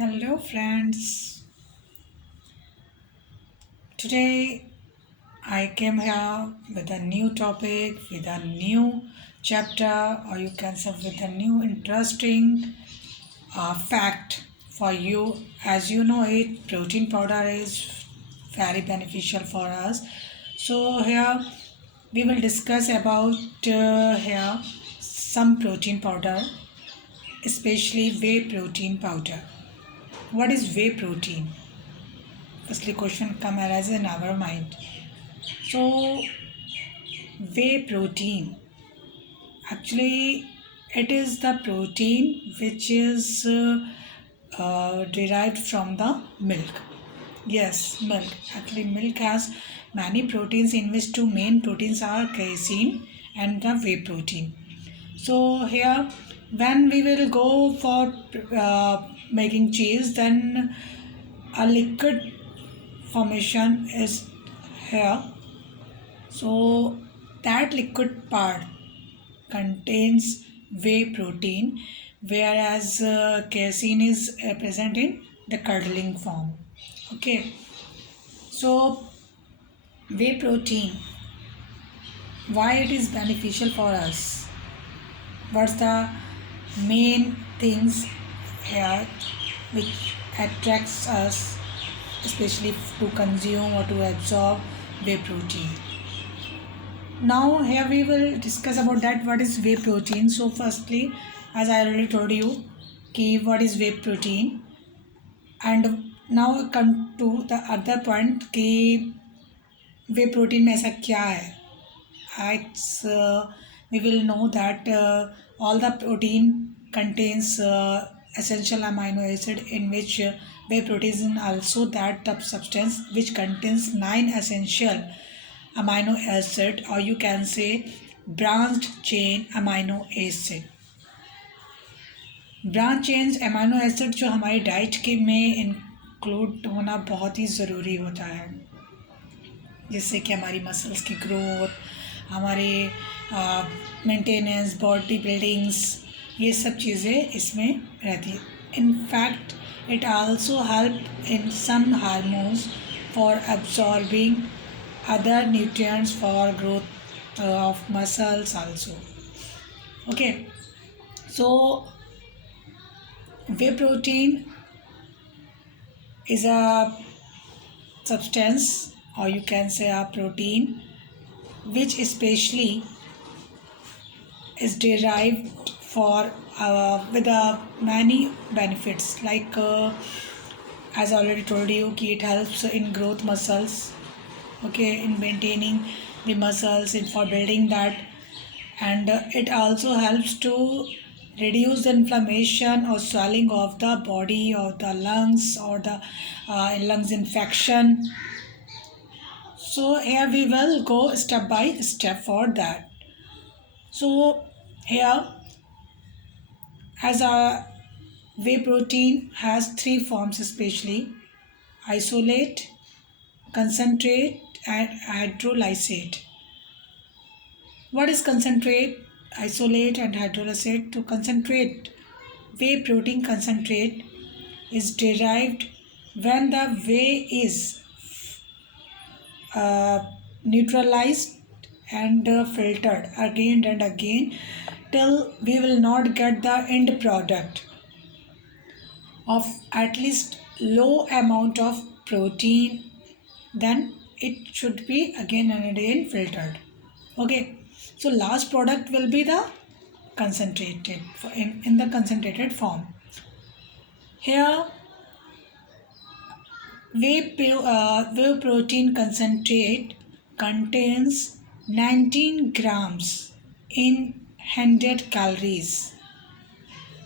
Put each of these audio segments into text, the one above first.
Hello, friends. Today I came here with a new topic, with a new chapter, or you can say with a new interesting fact for you. As you know, it protein powder is very beneficial for us. So here we will discuss about here some protein powder, especially whey protein powder. What is whey protein? Firstly, question come arise in our mind. So, whey protein actually it is the protein which is derived from the milk. Yes, milk. Actually, milk has many proteins in which two main proteins are casein and the whey protein. So here, when we will go for making cheese, then a liquid formation is here. So that liquid part contains whey protein, whereas casein is present in the curdling form. Okay, so whey protein, why it is beneficial for us? What's the main things here which attracts us, especially to consume or to absorb whey protein? Now here we will discuss about that what is whey protein. So firstly, as I already told you, कि what is whey protein, and now come to the other point कि whey protein में ऐसा क्या है. It's we will know that all the protein contains essential amino acid, in which whey protein is also that substance which contains 9 essential amino acid, or you can say branched chain amino acid. Branch chain amino acid जो हमारी डाइट के में इंक्लूड होना बहुत ही ज़रूरी होता है, जिससे कि हमारी मसल्स की ग्रोथ, हमारे मेंटेनेंस, बॉडी बिल्डिंग्स, ये सब चीज़ें इसमें रहती है. In fact it also help in some hormones for absorbing other nutrients for growth of muscles also. Okay, so whey protein is a substance, or you can say a protein, which especially is derived for with many benefits, like as I already told you कि it helps in growth muscles, okay, in maintaining the muscles, in for building that, and it also helps to reduce the inflammation or swelling of the body or the lungs, or the lungs infection. So here we will go step by step for that. So here, as a whey protein has three forms, especially isolate, concentrate, and hydrolysate. What is concentrate, isolate, and hydrolysate? To concentrate, whey protein concentrate is derived when the whey is neutralized and filtered again and again till we will not get the end product of at least low amount of protein, then it should be again and again filtered. Okay, so last product will be the concentrated in the concentrated form. Here whey protein concentrate contains 19 grams in 100 calories,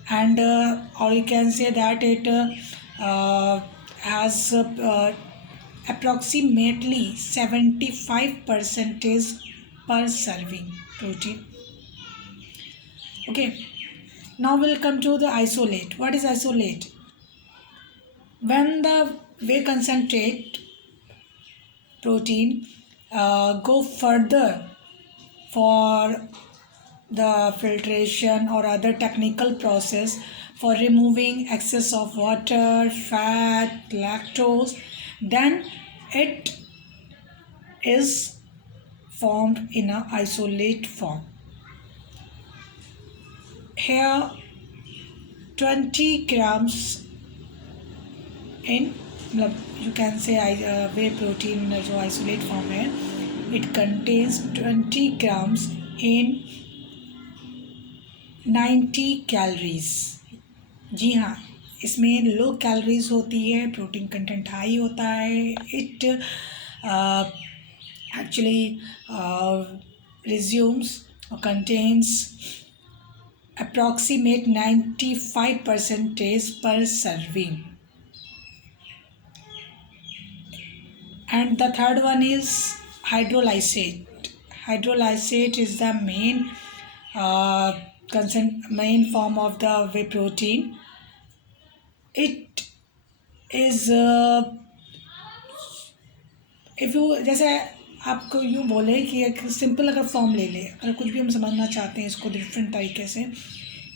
and or you can say that it has approximately 75 percentage per serving protein. Okay, now we'll come to the isolate. What is isolate? When the whey concentrate protein go further for the filtration or other technical process for removing excess of water, fat, lactose. Then it is formed in a isolate form. Here 20 grams in, you can say whey protein जो isolate form है, it contains 20 grams in 90 calories. जी हाँ, इसमें low calories होती है, protein content high होता है. It actually resumes or contains approximate 95% per serving. And the third one is hydrolysate. Hydrolysate is the main form of the whey protein. It is if you, जैसे आपको यूँ बोले कि एक सिंपल अगर फॉर्म ले ले, अगर कुछ भी हम समझना चाहते हैं इसको डिफरेंट तरीके से,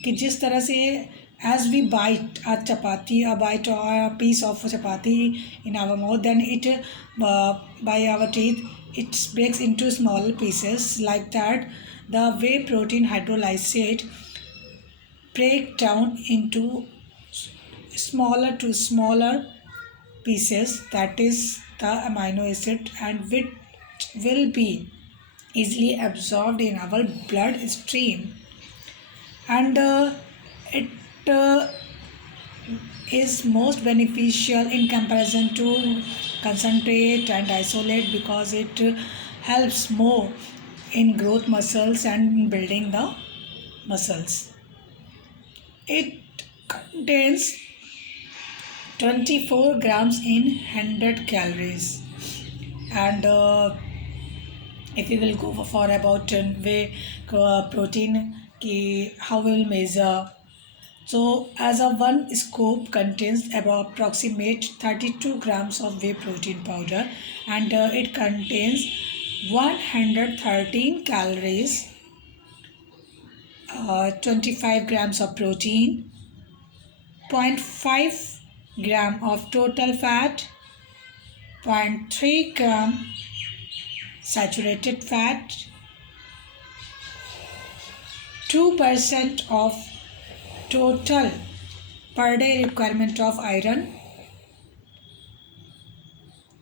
कि जिस तरह से as we bite a chapati, a bite or a piece of chapati in our mouth, then it by our teeth it breaks into small pieces. Like that, the whey protein hydrolysate break down into smaller to smaller pieces, that is the amino acid, and which will be easily absorbed in our blood stream. And it is most beneficial in comparison to concentrate and isolate, because it helps more in growth muscles and building the muscles. It contains 24 grams in 100 calories. And if we will go for about whey protein, how we will measure. So as a one scoop contains about approximate 32 grams of whey protein powder, and it contains 113 calories, 25 grams of protein, 0.5 gram of total fat, 0.3 gram saturated fat, 2% of total per day requirement of iron,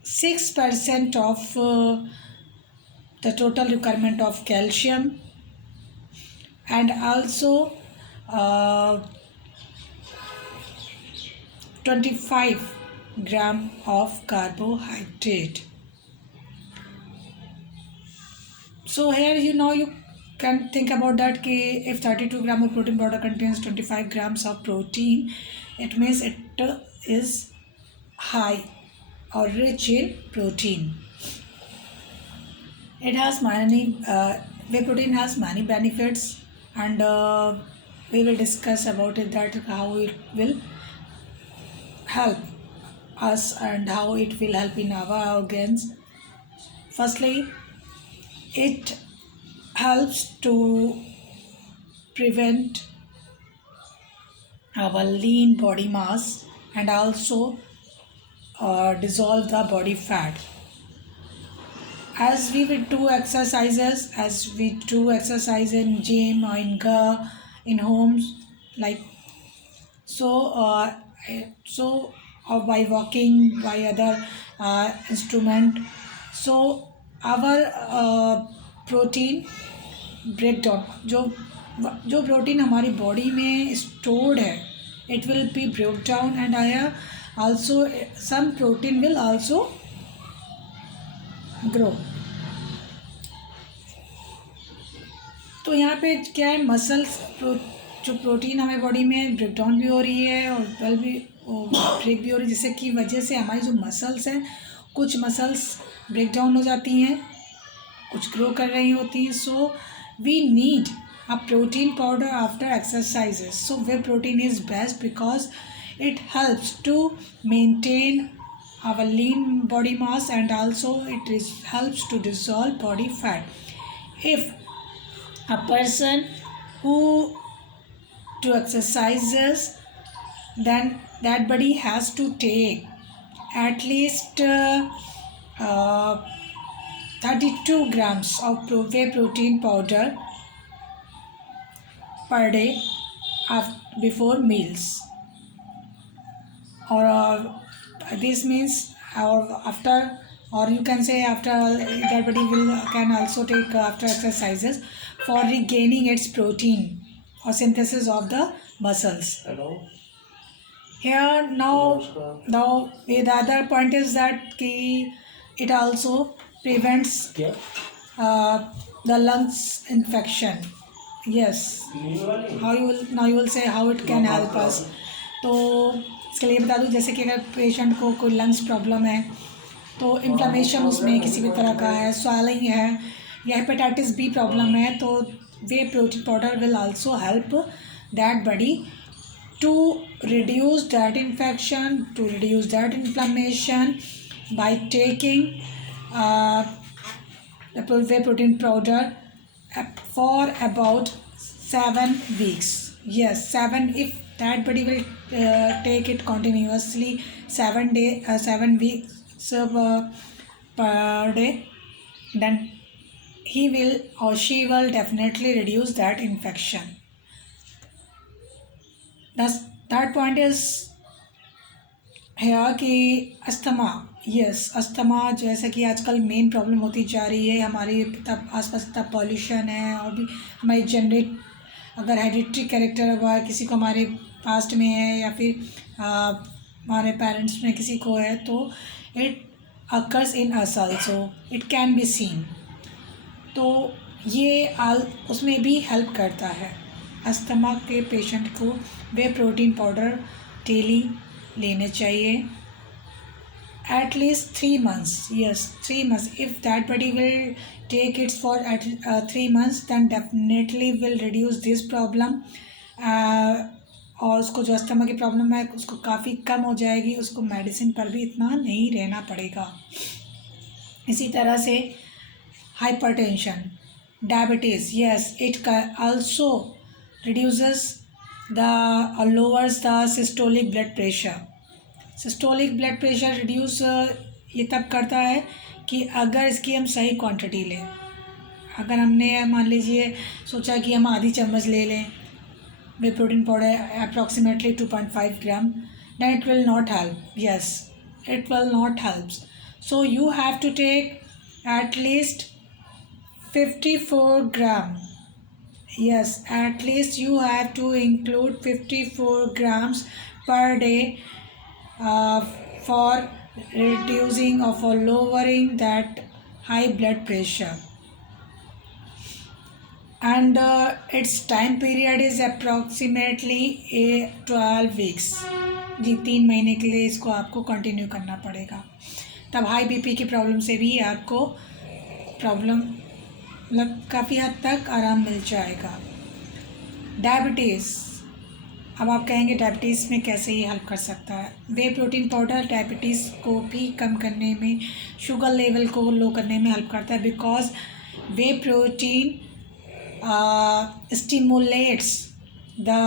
6% of the total requirement of calcium, and also 25 gram of carbohydrate. So here you can think about that कि if 32 gram of protein powder contains 25 grams of protein, it means it is high or rich in protein. It has many whey protein has many benefits, and we will discuss about it, that how it will help us and how it will help in our organs. Firstly, it helps to prevent our lean body mass, and also dissolve the body fat. As we will do exercises, in gym or in homes, like so, or by walking, by other instrument, so our protein breakdown, जो प्रोटीन हमारी बॉडी में स्टोर्ड है, it will be broke down, and also some protein will also grow. तो यहाँ पे क्या है, मसल्स जो प्रोटीन हमारी बॉडी में ब्रेक डाउन भी हो रही है और वेल भी ब्रेक भी हो रही है, जिससे की वजह से हमारी जो मसल्स हैं, कुछ मसल्स ब्रेक डाउन हो जाती हैं, कुछ ग्रो कर रही होती हैं. So we need a protein powder after exercises. So whey protein is best because it helps to maintain our lean body mass, and also it helps to dissolve body fat. If a person who do exercises then that body has to take at least 32 grams of whey protein powder per day before meals, or this means or after, or you can say after that body will can also take after exercises for regaining its protein or synthesis of the muscles. Hello. Here now the other point is that it also prevents the lungs infection. Yes, how you will say how it can help us. तो इसके लिए बता दूँ, जैसे कि अगर पेशेंट को कोई लंग्स प्रॉब्लम है तो इन्फ्लेमेशन उसमें किसी भी तरह का है, स्वेलिंग है या हेपेटाइटिस बी प्रॉब्लम है, तो whey protein powder will also help that body to reduce that infection, to reduce that inflammation by taking the whey protein powder for about 7 weeks. Yes, 7. If that body will take it continuously 7 weeks per day, then he will or she will definitely reduce that infection. Third point is है कि asthma. Yes, asthma जैसे कि आजकल main problem होती जा रही है. हमारे तब आसपास इतना पॉल्यूशन है, और भी हमारी अगर हेरिडिटरी कैरेक्टर हुआ किसी को हमारे पास्ट में है या फिर हमारे पेरेंट्स में किसी को है, तो it occurs in us also, it can be seen. तो ये उसमें भी हेल्प करता है. अस्थमा के पेशेंट को वे प्रोटीन पाउडर डेली लेने चाहिए at least 3 months. Yes, 3 months. If that body will take it for 3 months, then definitely will reduce this problem. और उसको जो अस्थमा की प्रॉब्लम है उसको काफ़ी कम हो जाएगी, उसको मेडिसिन पर भी इतना नहीं रहना पड़ेगा. इसी तरह से hypertension, diabetes. Yes, it also reduces lowers the systolic blood pressure. Systolic blood pressure reduce ये तब करता है कि अगर इसकी हम सही क्वांटिटी लें. अगर हमने मान लीजिए सोचा कि हम आधी चम्मच ले लें whey protein powder approximately 2.5 gram, then it will not help. Yes, it will not help. So you have to take at least 54 gram. Yes, at least you have to include 54 grams per day for reducing or for lowering that high blood pressure. And its time period is approximately 12 weeks. जी 3 महीने के लिए इसको आपको कंटिन्यू करना पड़ेगा. तब high BP की प्रॉब्लम से भी आपको प्रॉब्लम मतलब काफ़ी हद तक आराम मिल जाएगा. डायबिटीज़. अब आप कहेंगे डायबिटीज़ में कैसे ये हेल्प कर सकता है. वे प्रोटीन पाउडर डायबिटीज़ को भी कम करने में, शुगर लेवल को लो करने में हेल्प करता है, बिकॉज वे protein stimulates the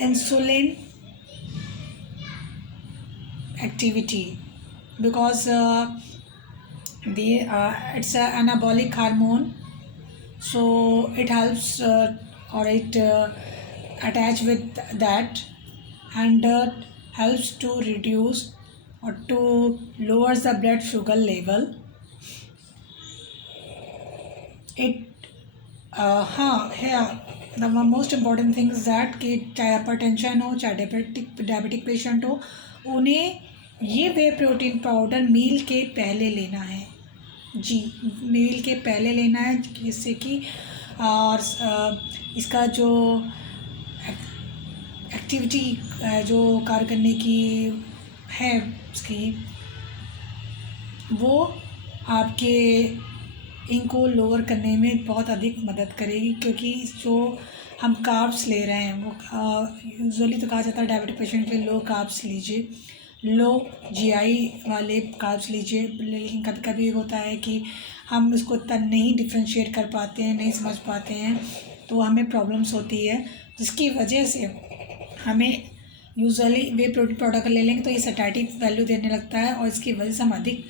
insulin activity, because it's an anabolic hormone, so it helps or it attach with that and helps to reduce or to lowers the blood sugar level. It हाँ है. The most important thing is that कि चाहे हाइपरटेंशन हो, चाहे diabetic patient हो, उन्हें ये वे protein powder मील के पहले लेना है. जी, मील के पहले लेना है, जिससे कि और इसका जो एक्टिविटी जो कार्य करने की है उसकी, वो आपके इनको लोअर करने में बहुत अधिक मदद करेगी. क्योंकि जो हम कार्ब्स ले रहे हैं वो यूजुअली तो कहा जाता है डायबिटिक पेशेंट के लिए लो कार्ब्स लीजिए, लो जीआई वाले कार्ब्स लीजिए. लेकिन कभी कभी होता है कि हम इसको इतना नहीं डिफ्रेंशिएट कर पाते हैं, नहीं समझ पाते हैं, तो हमें प्रॉब्लम्स होती है, जिसकी वजह से हमें यूजुअली वे प्रोटीन प्रोडक्ट ले लेंगे तो ये सैटिस्फैक्टरी वैल्यू देने लगता है, और इसकी वजह से हम अधिक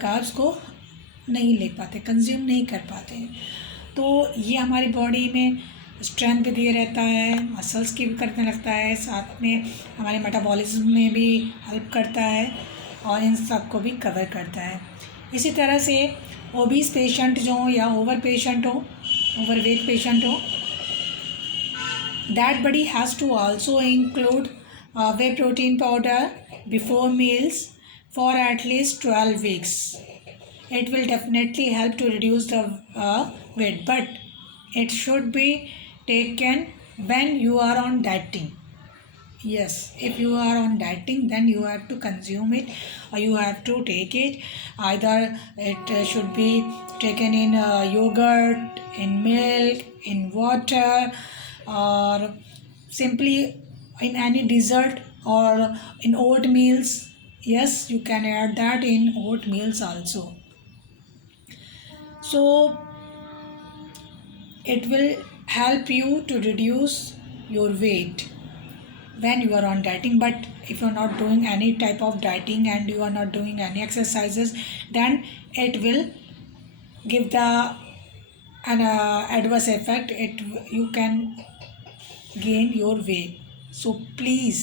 कार्ब्स को नहीं ले पाते, कंज्यूम नहीं कर पाते। तो ये हमारी बॉडी में स्ट्रेंथ भी दिए रहता है, मसल्स की भी करने लगता है, साथ में हमारे मेटाबॉलिज्म में भी हेल्प करता है, और इन सब को भी कवर करता है। इसी तरह से ओबीस पेशेंट जो हो या ओवर वेट पेशेंट हो, that body has to also include whey protein powder before meals for at least 12 weeks. It will definitely help to reduce the weight, but it should be taken when you are on dieting. Yes, if you are on dieting, then you have to consume it, or you have to take it. Either it should be taken in yogurt, in milk, in water, or simply in any dessert, or in oatmeals. Yes, you can add that in oatmeals also. So it will help you to reduce your weight when you are on dieting. But if you are not doing any type of dieting and you are not doing any exercises, then it will give the an adverse effect. You can gain your weight. So please,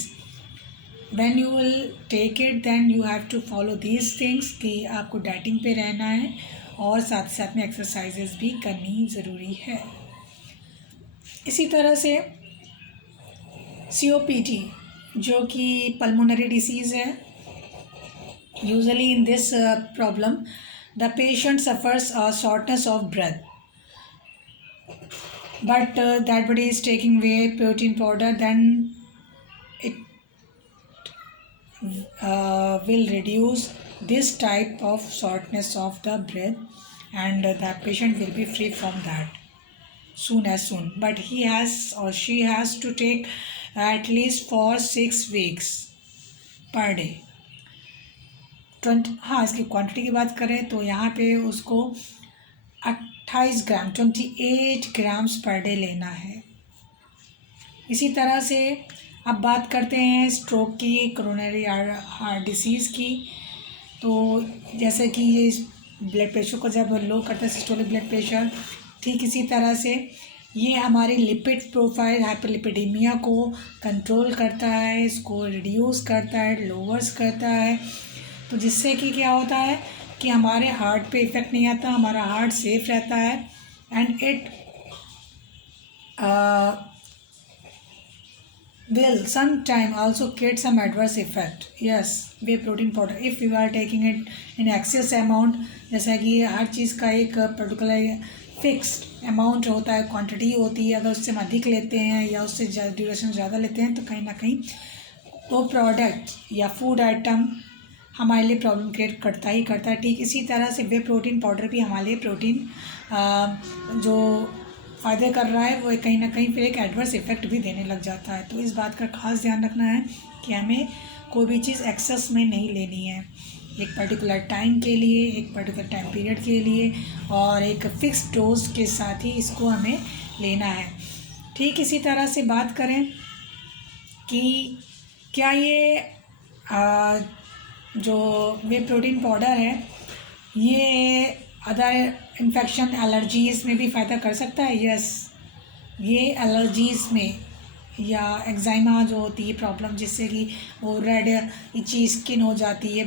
when you will take it, then you have to follow these things कि आपको डाइटिंग पे रहना है, और साथ साथ में एक्सरसाइजेस भी करनी ज़रूरी है। इसी तरह से COPD जो कि पल्मोनरी डिसीज़ है, usually in this problem the patient suffers shortness of breath, but that body is taking whey protein powder, then it will reduce this type of shortness of the breath, and the patient will be free from that soon. But he has or she has to take at least for 6 weeks per day. हाँ, इसकी क्वांटिटी की बात करें तो यहाँ पे उसको 28 ग्राम 28 grams per day लेना है। इसी तरह से अब बात करते हैं स्ट्रोक की, कोरोनरी हार्ट डिसीज़ की। तो जैसे कि ये ब्लड प्रेशर को जब लो करता है, सिस्टोलिक ब्लड प्रेशर, ठीक इसी तरह से ये हमारी लिपिड प्रोफाइल, हाइपरलिपिडेमिया को कंट्रोल करता है, इसको रिड्यूस करता है, लोअर्स करता है। तो जिससे कि क्या होता है कि हमारे हार्ट पे इफ़ेक्ट नहीं आता, हमारा हार्ट सेफ रहता है, and it will sometime also create some adverse effect. Yes, whey protein powder if you are taking it in excess amount, जैसा कि हर चीज़ का एक पर्टिकुलर फिक्स्ड अमाउंट होता है, क्वांटिटी होती है, अगर उससे हम अधिक लेते हैं या उससे ड्यूरेशन ज़्यादा लेते हैं तो कहीं ना कहीं वो प्रोडक्ट या फूड आइटम हमारे लिए प्रॉब्लम क्रिएट करता ही करता है। ठीक इसी तरह से वे प्रोटीन पाउडर भी हमारे लिए प्रोटीन जो फ़ायदे कर रहा है वो कहीं ना कहीं फिर एक एडवर्स इफ़ेक्ट भी देने लग जाता है। तो इस बात का खास ध्यान रखना है कि हमें कोई भी चीज़ एक्सेस में नहीं लेनी है, एक पर्टिकुलर टाइम के लिए, एक पर्टिकुलर टाइम पीरियड के लिए, और एक फ़िक्स डोज के साथ ही इसको हमें लेना है। ठीक इसी तरह से बात करें कि क्या ये जो वे प्रोटीन पाउडर है ये अदर इन्फेक्शन एलर्जीज़ में भी फ़ायदा कर सकता है। यस, ये एलर्जीज़ में या एक्जाइमा जो होती है प्रॉब्लम, जिससे कि वो रेड इची स्किन हो जाती है,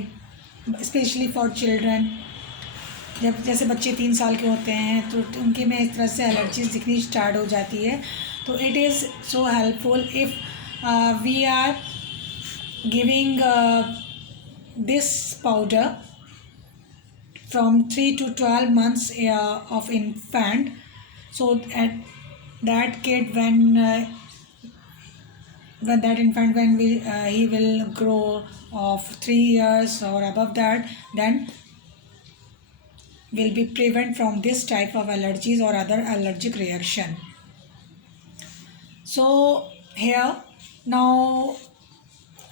स्पेशली फॉर चिल्ड्रन। जब जैसे बच्चे 3 साल के होते हैं तो उनके में इस तरह से एलर्जीज़ दिखनी स्टार्ट हो जाती है। तो it is so helpful if we are giving this powder from 3 to 12 months of infant, so at that kid when that infant when he will grow of 3 years or above that, then will be prevent from this type of allergies or other allergic reaction. So here now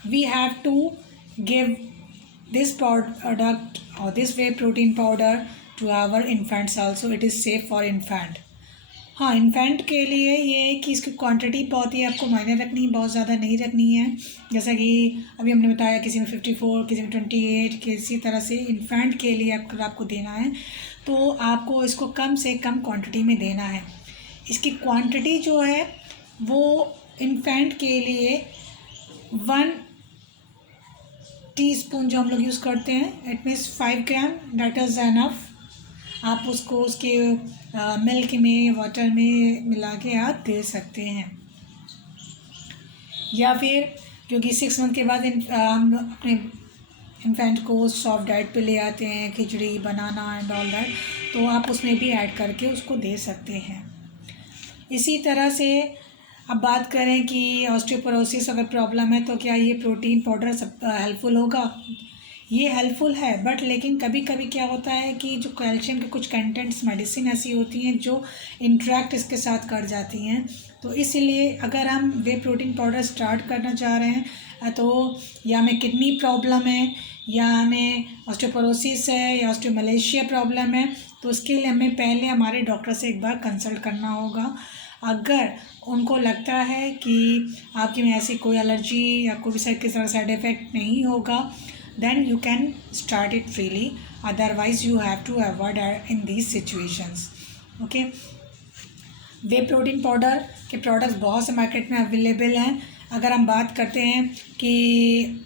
we have to give this product or this whey protein powder to our infants also. It is safe for infant. हाँ, इन्फेंट के लिए ये है कि इसकी क्वांटिटी बहुत ही आपको मायने रखनी है, बहुत ज़्यादा नहीं रखनी है। जैसा कि अभी हमने बताया किसी में 54, किसी में 28, किसी तरह से इन्फेंट के लिए अगर आपको देना है तो आपको इसको कम से कम क्वांटिटी में देना है। इसकी क्वांटिटी जो है वो इन्फेंट के लिए 1 टीस्पून जो हम लोग यूज़ करते हैं, it means 5 gram, that is enough. आप उसको उसके मिल्क में, वाटर में मिला के आप दे सकते हैं। या फिर क्योंकि 6 मंथ के बाद हम अपने इन्फेंट को सॉफ्ट डाइट पे ले आते हैं, खिचड़ी, बनाना एंड ऑल दैट, तो आप उसमें भी ऐड करके उसको दे सकते हैं। इसी तरह से अब बात करें कि ऑस्टियोपोरोसिस अगर प्रॉब्लम है तो क्या ये प्रोटीन पाउडर सब हेल्पफुल होगा? ये हेल्पफुल है, बट लेकिन कभी कभी क्या होता है कि जो कैल्शियम के कुछ कंटेंट्स मेडिसिन ऐसी होती हैं जो इंट्रैक्ट इसके साथ कर जाती हैं। तो इसीलिए अगर हम वे प्रोटीन पाउडर स्टार्ट करना चाह रहे हैं तो या हमें किडनी प्रॉब्लम है, या हमें ऑस्टियोपोरोसिस है, या ऑस्टियोमलेशिया प्रॉब्लम है, तो उसके लिए हमें पहले हमारे डॉक्टर से एक बार कंसल्ट करना होगा। अगर उनको लगता है कि आपकी में ऐसी कोई एलर्जी या कोई भी साइड इफ़ेक्ट नहीं होगा, then you can start it freely, otherwise you have to avoid in these situations. Okay, way protein powder के प्रोडक्ट्स बहुत से मार्केट में अवेलेबल हैं। अगर हम बात करते हैं कि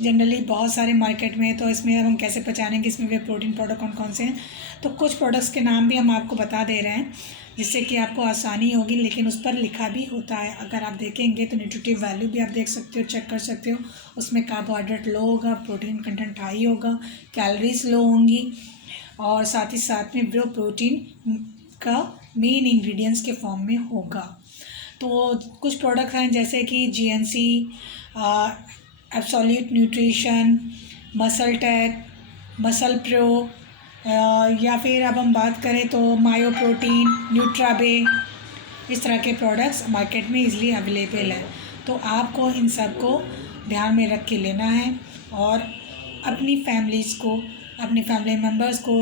जनरली बहुत सारे मार्केट में, तो इसमें हम कैसे पहचानेंगे कि इसमें वे प्रोटीन पाउडर कौन कौन से हैं, तो कुछ प्रोडक्ट्स के नाम भी हम आपको बता दे रहे हैं जिससे कि आपको आसानी होगी, लेकिन उस पर लिखा भी होता है। अगर आप देखेंगे तो न्यूट्रिटिव वैल्यू भी आप देख सकते हो, चेक कर सकते हो। उसमें कार्बोहाइड्रेट लो होगा, प्रोटीन कंटेंट हाई होगा, कैलोरीज लो होंगी, और साथ ही साथ में वो प्रोटीन का मेन इंग्रेडिएंट्स के फॉर्म में होगा। तो कुछ प्रोडक्ट हैं जैसे कि GNC, absolute nutrition, muscle tech, muscle pro, या फिर अब हम बात करें तो मायो प्रोटीन, न्यूट्राबे, इस तरह के प्रोडक्ट्स मार्केट में इजीली अवेलेबल है। तो आपको इन सब को ध्यान में रख के लेना है और अपनी फैमिलीज़ को, अपनी फैमिली मेम्बर्स को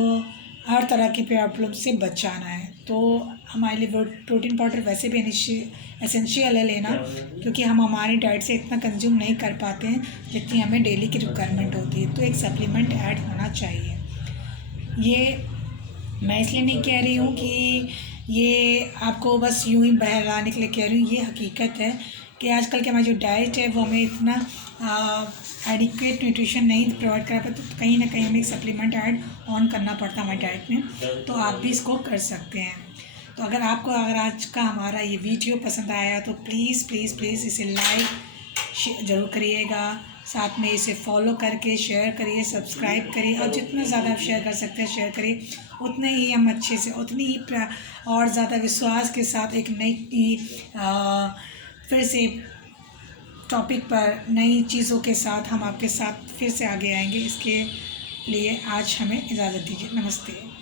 हर तरह की प्रॉब्लम से बचाना है। तो हमारे लिए प्रोटीन पाउडर वैसे भी एसेंशियल है लेना, क्योंकि हम हमारी डाइट से इतना कंज्यूम नहीं कर पाते हैं जितनी हमें डेली की रिक्वायरमेंट होती है। तो एक सप्लीमेंट ऐड होना चाहिए। ये मैं इसलिए नहीं कह रही हूँ कि ये आपको बस यूं ही बहलाने के लिए कह रही हूँ, ये हकीकत है कि आजकल की हमारी जो डाइट है वो हमें इतना एडिक्वेट न्यूट्रिशन नहीं प्रोवाइड करा पाते, तो कहीं ना कहीं हमें एक सप्लीमेंट ऐड ऑन करना पड़ता है हमारी डाइट में। तो आप भी इसको कर सकते हैं। तो अगर आज का हमारा ये वीडियो पसंद आया तो प्लीज़ प्लीज़ प्लीज़ इसे लाइक ज़रूर करिएगा, साथ में इसे फॉलो करके शेयर करिए, सब्सक्राइब करिए, और जितना ज़्यादा आप शेयर कर सकते हैं शेयर करिए, उतने ही हम अच्छे से, उतनी ही और ज़्यादा विश्वास के साथ एक नई फिर से टॉपिक पर नई चीज़ों के साथ हम आपके साथ फिर से आगे आएंगे। इसके लिए आज हमें इजाज़त दीजिए। नमस्ते।